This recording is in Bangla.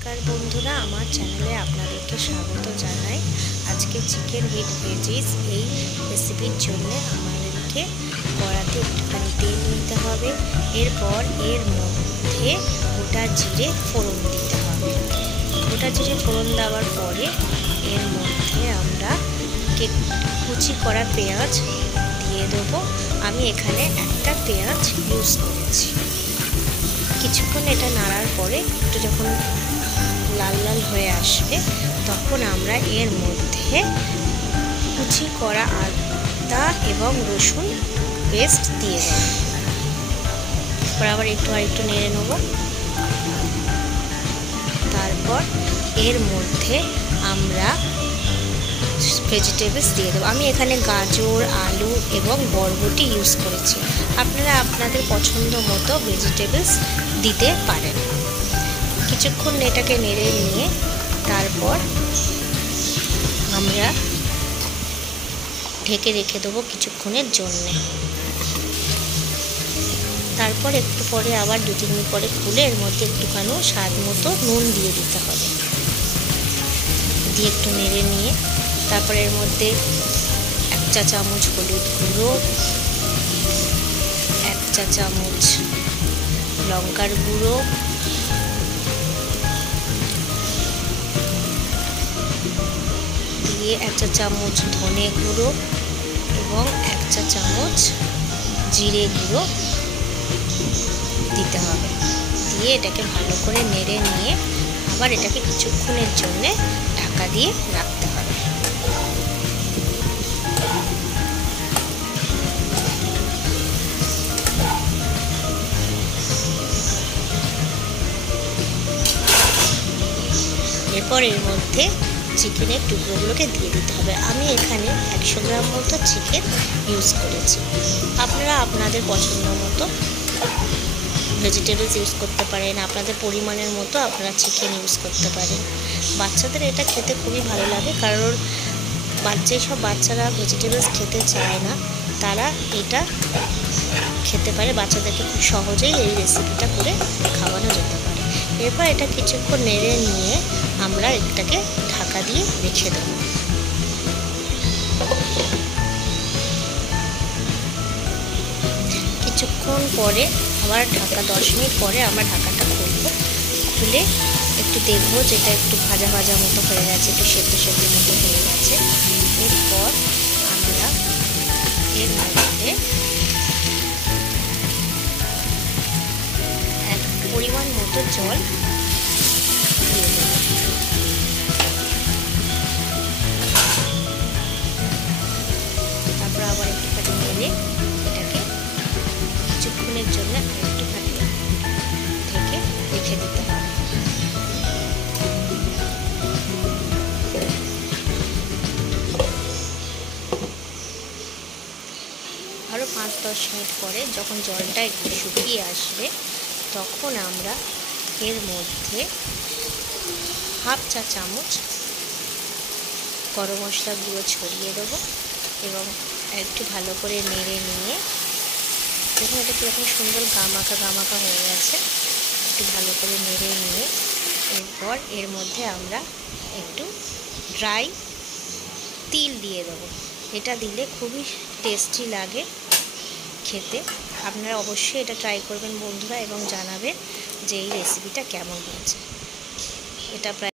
नमस्कार बंधुरा आमार चैनेले आपनादेरके स्वागत जानाई। आज के चिकेन विथ वेजिस এই রেসিপির জন্য আমাদেরকে কড়াতে একটুখানি তেল নিতে হবে। এরপর এর মধ্যে গোটা জিরে ফোড়ন দিতে হবে। গোটা জিরে ফোড়ন দেওয়ার পরে এর মধ্যে আমরা কুচি করা পেঁয়াজ দিয়ে দেবো। আমি এখানে একটা পেঁয়াজ ইউজ করেছি। কিছুক্ষণ এটা নাড়ার পরে একটু যখন লাল লাল হয়ে আসবে তখন আমরা এর মধ্যে কুচি করা আদা এবং রসুন পেস্ট দিয়ে দেব। তারপর আবার একটু নেড়ে নেব। তারপর এর মধ্যে আমরা ভেজিটেবলস দিয়ে দেবো। আমি এখানে গাজর, আলু এবং বরবটি ইউজ করেছি। আপনারা আপনাদের পছন্দ মতো ভেজিটেবলস দিতে পারেন। কিছুক্ষণ এটাকে নেড়ে নিয়ে তারপর আমরা ঢেকে রেখে দেবো কিছুক্ষণের জন্য। তারপর একটু পরে আবার 2-3 মিনিট পরে খুলে এর মধ্যে একটুখানি স্বাদ মতো নুন দিয়ে দিতে হবে। দিয়ে একটু নেড়ে নিয়ে তারপর এর মধ্যে 1 চা চামচ হলুদ গুঁড়ো, 1 চা চামচ লঙ্কার গুঁড়ো, দিয়ে 1 চা চামচ ধনে গুঁড়ো এবং 1 চা চামচ জিরে গুঁড়ো দিতে হবে। দিয়ে এটাকে ভালো করে নেড়ে নিয়ে আবার এটাকে কিছুক্ষণের জন্য ঢাকা দিয়ে রাখতে হবে। এরপর এর মধ্যে চিকেনের টুকরোগুলোকে দিয়ে দিতে হবে। আমি এখানে 100 গ্রাম মতো চিকেন ইউজ করেছি। আপনারা আপনাদের পছন্দ মতো ভেজিটেবলস ইউজ করতে পারেন, আপনাদের পরিমাণের মতো আপনারা চিকেন ইউজ করতে পারেন। বাচ্চাদের এটা খেতে খুবই ভালো লাগে, কারণ যেসব বাচ্চারা ভেজিটেবলস খেতে চায় না তারা এটা খেতে পারে। বাচ্চাদেরকে খুব সহজেই এই রেসিপিটা করে খাওয়ানো যেতে পারে। এরপর এটা কিছুক্ষণ নেড়ে নিয়ে আমরা এটাকে ঢাকা দিয়ে রেখে দেব। কিছুক্ষণ পরে আবার 10 মিনিট পরে আমরা ঢাকাটা খুলব। খুলে একটু দেখবো যেটা একটু ভাজা ভাজা মতো হয়ে গেছে, একটু সেদ্ধ মতো হয়ে গেছে। এরপর আমরা এর মধ্যে এক পরিমাণ মতো জল দিয়ে দেবো। তারপর আবার একটুখানি নেড়ে এটাকে কিছুক্ষণের জন্য একটুখানি ঢেকে রেখে দিতে হবে। আরও 5-10 মিনিট পরে যখন জলটা একটু শুকিয়ে আসবে তখন আমরা এর মধ্যে 1/2 চা চামচ গরম মশলা গুঁড়ো ছড়িয়ে দেবো এবং একটু ভালো করে নেড়ে নিয়ে দেখুন এটা কীরকম সুন্দর গামাখা হয়ে গেছে। একটু ভালো করে নেড়ে নিয়ে এরপর এর মধ্যে আমরা একটু ড্রাই তিল দিয়ে দেবো। এটা দিলে খুবই টেস্টি লাগে খেতে। আপনারা অবশ্যই এটা ট্রাই করবেন বন্ধুরা এবং জানাবেন যে এই রেসিপিটা কেমন হয়েছে। এটা প্রায়